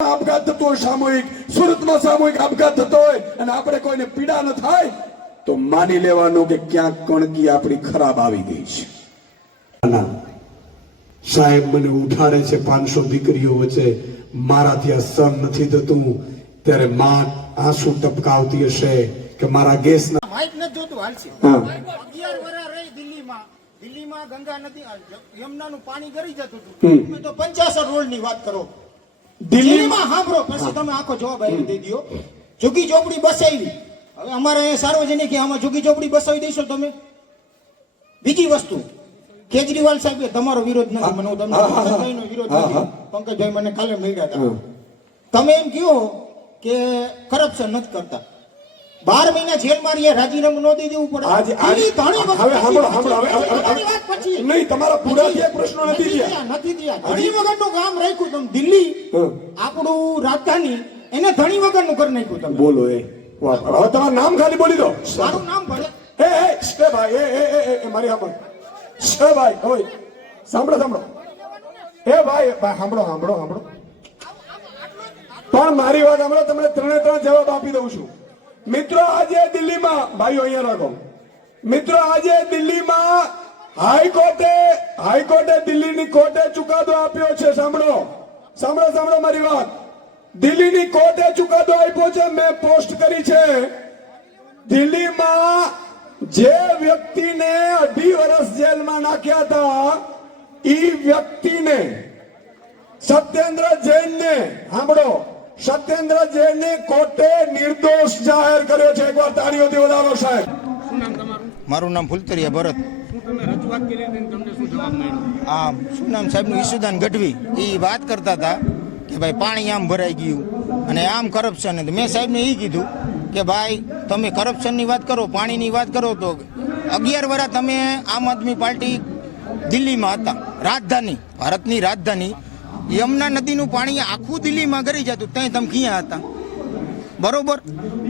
આપઘાત થતો હોય સામૂહિક સુરતમાં સામૂહિક આપઘાત થતો હોય અને આપણે કોઈને પીડા ન થાય તો માની લેવાનું કે ક્યાંક કણકી આપણી ખરાબ આવી ગઈ છે. સાહેબ મને ઉઠાડે છે પાંચસો દીકરીઓ વચ્ચે. મારાથી આ સહન નથી થતું. ત્યારે માં આંસુ ટપકાવતી હશે કે મારા ગેસના માઇક નથી જોતું હાલશે. હા. અગિયાર વર્ષ રહી દિલ્હીમાં. દિલ્હીમાં ગંગા નદી યમુનાનું પાણી ગરી જતું. હતું. તો પંચાસર રોડની વાત કરો. દિલ્હીમાં સાંભળો પછી તમે આખો જવાબ આવી દઈ દો જુગી ચોપડી બસાવી. હવે અમારે અહીંયા સાર્વજનિક આમાં જુગી ચોપડી બસાવી દેશો તમે. બીજી વસ્તુ કેજરીવાલ સાહેબ તમારો વિરોધ નથી મને હું તમને વિરોધ નથી. પંકજભાઈ મને કાલે મળ્યા હતા. તમે એમ કહો કે કરપ્શન નથી કરતા. બાર મહિના જેલમાં રહીએ રાજીનામું ન દઈ દેવું પડે. આજે ઘણી હવે સાંભળો સાંભળો ઘણી નહીં તમારા પૂરા થયા પ્રશ્નો નથી થયા. નથી થયા. ધણી વગરનું ગામ રાખ્યું તમે. દિલ્હી આપણું રાજધાની એને ધણી વગરનું કરી નાખ્યું તમે. બોલો એ. હવે તમારું નામ ખાલી બોલી દો. મારું નામ ભલે. એ એ સ્ટે ભાઈ એ એ એ, એ એ મારી સાંભળો સ્ટે ભાઈ હોય સાંભળો સાંભળો. એ ભાઈ ભાઈ સાંભળો સાંભળો સાંભળો પણ મારી વાત સાંભળો તમને ત્રણે ત્રણ જવાબ આપી દઉં છું. મિત્રો, આજે દિલ્હીમાં, ભાઈઓ, અહીંયા રાખો મિત્રો, આજે દિલ્હીમાં હાઈકોર્ટે હાઈકોર્ટે દિલ્હીની કોર્ટે ચુકાદો આપ્યો છે. સાંભળો. સાંભળો સાંભળો મારી વાત. દિલ્હીની કોર્ટે ચુકાદો આપ્યો છે. મેં પોસ્ટ કરી છે. દિલ્હીમાં જે વ્યક્તિને અઢી વર્ષ જેલમાં નાખ્યા હતા, ઈ વ્યક્તિને, સત્યેન્દ્ર જૈનને, સાંભળો સત્યેન્દ્ર જૈનને કોર્ટે નિર્દોષ જાહેર કર્યો છે. એકવાર તાળીઓથી વધારો સાહેબ. મારું નામ ફુલતરિયા ભરત. હા શું નામ સાહેબનું? ઈસુદાન ગઢવી. એ વાત કરતા હતા કે ભાઈ પાણી આમ ભરાઈ ગયું અને આમ કરપ્શન મેં સાહેબને એ કીધું કે ભાઈ તમે કરપ્શનની વાત કરો પાણીની વાત કરો તો અગિયાર વર્ષ તમે આમ આદમી પાર્ટી દિલ્હીમાં હતા. રાજધાની ભારતની રાજધાની યમુના નદીનું પાણી આખું દિલ્હીમાં ગરી જતું ત્યાં તમે ક્યાં હતા? બરોબર?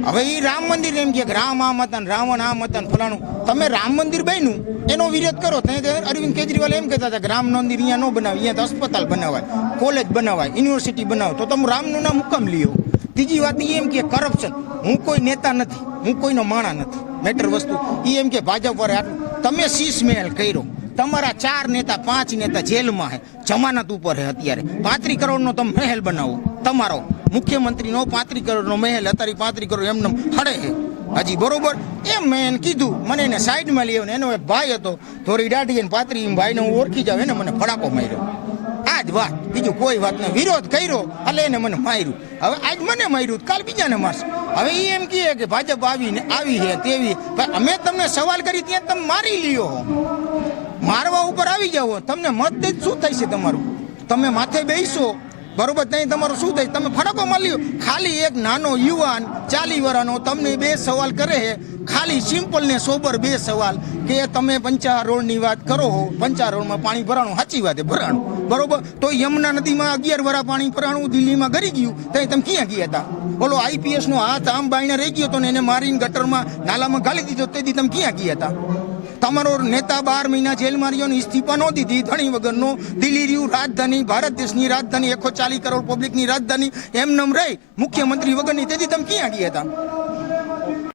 હવે એ રામ મંદિર એમ કે રામ આમ હતા રાવણ આમ હતા ફલાણું. તમે રામ મંદિર બન્યું, એનો વિરોધ કરો. ત્યાં અરવિંદ કેજરીવાલ એમ કહેતા હતા કે રામ મંદિર અહીંયા ન બનાવે અહીંયા તો અસ્પતાલ બનાવાય કોલેજ બનાવાય યુનિવર્સિટી બનાવો, તો તમે રામનું નામ મુકમ લ્યો. ત્રીજી વાત એ એમ કે કરપ્શન હું કોઈ નેતા નથી, હું કોઈનો માણા નથી. મેટર વસ્તુ એ એમ કે ભાજપ આટલું. તમે શીશ મહેલ કર્યો. તમારા ચાર નેતા, પાંચ નેતા જેલમાં હે, જમાનત ઉપર હે અત્યારે. પાંત્રી કરોડનો તમે મહેલ બનાવો. તમારો મુખ્યમંત્રીનો પાંત્રી કરોડનો મહેલ, અત્યારે પાંત્રી કરોડ એમને હડે હે. હજી, બરોબર? એમ મેં કીધું. મને એને સાઈડમાં લઈ આવ્યો એનો ભાઈ હતો થોડી દાઢી અને પાત્રી ભાઈને હું ઓળખી જાવ એને મને ફડાકો માર્યો. આ જ વાત. બીજું કોઈ વાત નહીં વિરોધ કર્યો, એટલે એને મને માર્યું. હવે આજ મને માર્યું, કાલ બીજાને મારશે. હવે એ એમ કહે કે ભાજપ આવીને આવી છે તેવી. અમે તમને સવાલ કરી, ત્યાં તમે મારી લ્યો. મારવા ઉપર આવી જાવ તમને મત દે શું છે તમારું? તમે માથે બેસો બરોબર? ત્યાં તમારું શું થાય તમે ફરકો મળ્યો ખાલી એક નાનો યુવાન ચાલી વરાનો તમને બે સવાલ કરે છે. ખાલી સિમ્પલ ને સોબર બે સવાલ કે તમે પંચા રોડની વાત કરો હો. પંચા રોડમાં પાણી ભરાણું, સાચી વાત ભરાણું. બરોબર? તો યમુના નદીમાં અગિયાર વરા પાણી ભરાણું, દિલ્હીમાં ગરી ગયું. ત્યાં તમે ક્યાં ગયા હતા? બોલો આઈપીએસ નો હાથ આમ બાઈને રહી ગયો તો ને એને મારીને ગટરમાં નાલામાં ગાલી દીધો, તેથી તમે ક્યાં ગયા હતા? તમારો નેતા બાર મહિના જેલમાં રહ્યો ઇસ્તીફા ન દીધી. ધણી વગરનો દિલ્હી રહ્યું રાજધાની, ભારત દેશની રાજધાની એકસો ચાલીસ કરોડ પબ્લિકની રાજધાની. એમ નમ રહી મુખ્યમંત્રી વગરની. તેથી તમે ક્યાં ગયા હતા?